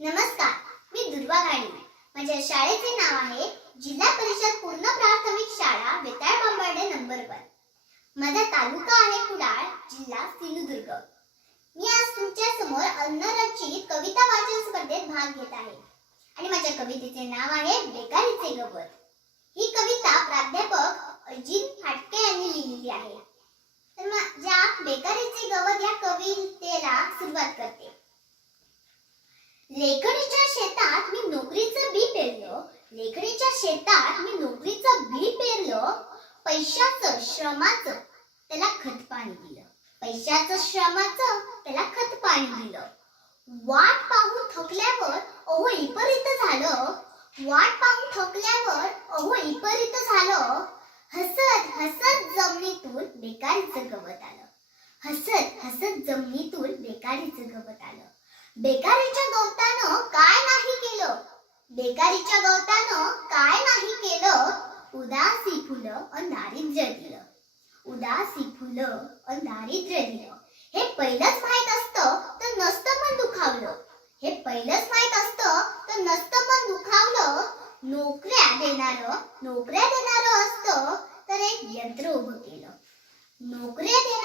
नमस्कार मी दुर्वा गाडी माझ्या शाळेचे नाव आहे जिल्हा परिषद पूर्ण प्राथमिक शाळा वेताळ बांबार्डे नंबर वन. माझा तालुका आहे कुडाळ जिल्हा सिंधुदुर्ग. मी आज तुमच्यासमोर अन्नरचित कविता वाचन स्पर्धेत भाग घेत आहे. आणि माझ्या कवितेचे नाव आहे बेकारीचे गवत. ही कविता प्राध्यापक अजित फाटके यांनी लिहिलेली आहे. तर माझ्या बेकारीचे गवत या कवितेला सुरुवात करते. लेखणीच्या शेतात मी नोकरीचं बी पेरलं. लेखणीच्या शेतात मी नोकरीचं बी पेरलं. पैशाचं श्रमाचं त्याला खत पाणी दिलं. पैशाचं श्रमाचं त्याला खत पाणी दिलं. वाट पाहून थकल्यावर अहो विपरीत झालं. वाट पाहून थकल्यावर अहो विपरीत झालं. हसत हसत जमिनीतून बेकारीचं गवत आलं. हसत हसत जमिनीतून बेकारीचं गवत आलं. बेकारीच्या गवतानं काय नाही केलं? बेकारीच्या गवतानं काय नाही केलं? उदासी फुलं अन दारिद्र्य दिलं. उदासी फुलं अन दारिद्र्य दिलं. हे पहिलंच माहीत असतं तर नसतं पण दुखावलं. हे पहिलंच माहीत असतं तर नसतं पण दुखावलं. नोकऱ्या देणारं नोकऱ्या देणार असतं तर एक यंत्र उभं केलं. नोकऱ्या